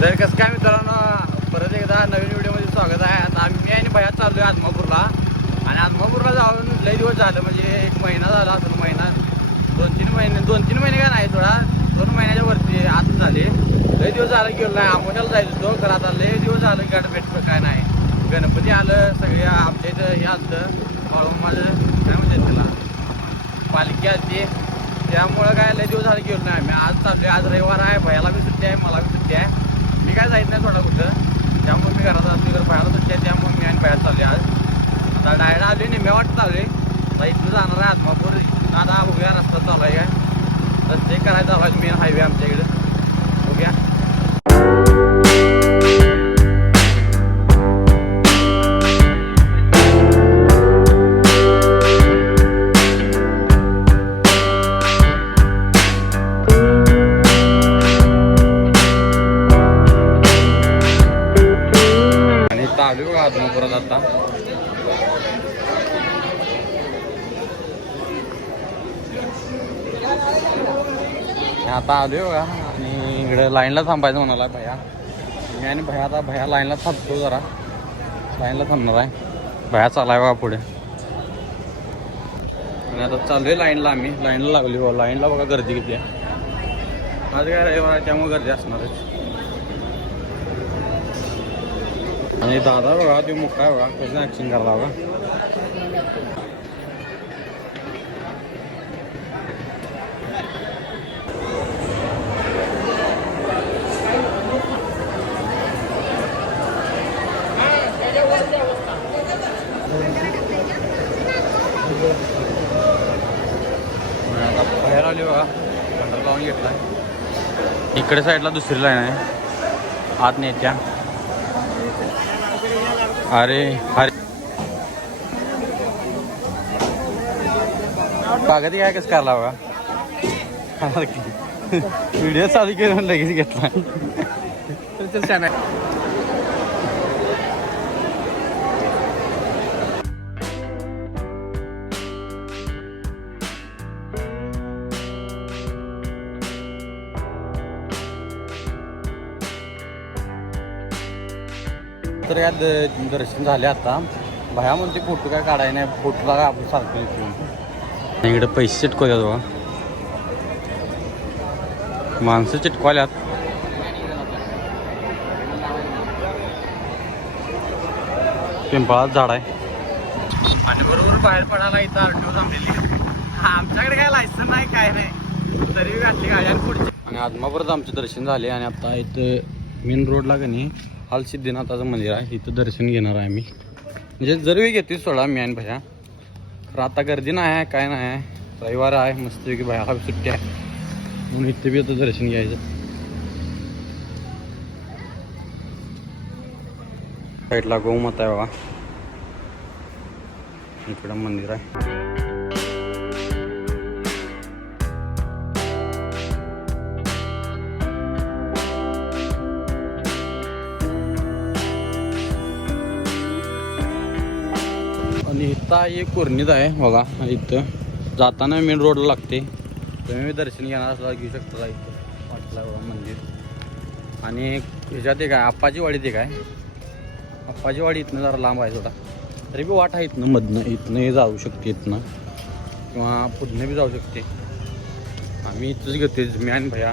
तर कसं काय मित्रांनो परत एकदा नवीन व्हिडिओमध्ये स्वागत आहे. आता आम्ही आणि भया आहे आदमापूरला. आणि आदमापूरला जाऊन लय दिवस झालं म्हणजे एक महिना झाला दोन महिना दोन तीन महिने दोन तीन महिने काय नाही थोडा दोन महिन्याच्या वरती आत झाले. लय दिवस झालं गेलो नाही आमोट्याला जायचं होतो तर आता लय दिवस झालं गट भेटलं काय नाही. गणपती आलं सगळे आमच्या इथं हे आलं बाळून माझं काय म्हणतात त्याला? पालखी आली त्यामुळं काय लय दिवस झालं गेलो नाही आम्ही. आज चाललो आज रविवार आहे भयाला बी सुट्टी आहे मला बी सुट्टी आहे. नाही थोडा कुठं. त्यामुळे मी घरात असली तर भयाला आहे त्यामुळे मी आणि बाहेर चालले आज. आता डायरेक्ट आले निम्या वाटत चालले आता इथनं जाणार आहे आत्मापूर. दादा बघूया रस्ता चालू आहे काय रस्ते करायचा चालू मेन हायवे आमच्या इकडं. आणि बघा आहे बघा आत्मापुरात आता आता आलोय बघा आणि इकडे लाईनला थांबायचं म्हणाला भैया. मी आणि भया आता भया लाईनला थांबतो जरा. लाईनला थांबणार आहे. भया चालाय बघा पुढे. आणि आता चाललोय लाईनला आम्ही. लाईनला लागली बघा. लाईनला बघा गर्दी किती आहे. आज काय रविवार त्यामुळे गर्दी असणारच. आणि दादा बघा तो मोठा आहे बघा कसं ॲक्शन करला बघा. आता बाहेर आली बघा कंडर लावून घेतला इकडे साईडला दुसरी लाईन आहे. आत नेत्या अरे अरे. कागद काय कसं करला बघा व्हिडिओ चालू केलं लगेच घेतला. तर यात द- दर्शन झाले आता. भया म्हणते फोटो काय काढाय नाही फोटोला काय आपण सारखं येतो इकडे पैसे चिटकवल्यात बघा. माणसं चिटकवाल्यात. पिंपळात झाड आहे. आणि बरोबर बाहेर पडायला इथं आरटीओ थांबलेली आमच्याकडे काय लायसन नाही काय नाही. तरी घातली गाडी आणि पुढची. आणि आदमापर्यंत आमचे दर्शन झाले आणि आता इथं मेन रोडला का नाही हाल सिद्धिनाथाचं मंदिर आहे. इथं दर्शन घेणार आहे आम्ही म्हणजे जरवी घेते सोडा मी आणि भया. तर आता गर्दी नाही आहे काय नाही आहे. रविवार आहे मस्त की भया सुट्टी आहे. म्हणून इथे बी आता दर्शन घ्यायचं. साईडला गोमाता आहे बाबा. इकडं मंदिर आहे. आणि इथं एक कोरणीत आहे बघा इथं. जाताना मेन रोडला लागते. तुम्ही दर्शन घेणार असला घेऊ शकता इथं. वाटला बघा मंदिर. आणि ह्याच्यात एक आहे आप्पाजीवाडीत एक आहे. आप्पाजीवाडी इथनं जरा लांब आहे थोडा. तरी बी वाट आहे इथनं मधनं. इथनं जाऊ शकते इथनं. किंवा पुढनं बी जाऊ शकते. आम्ही इथंच घेतो मी आणि भैया.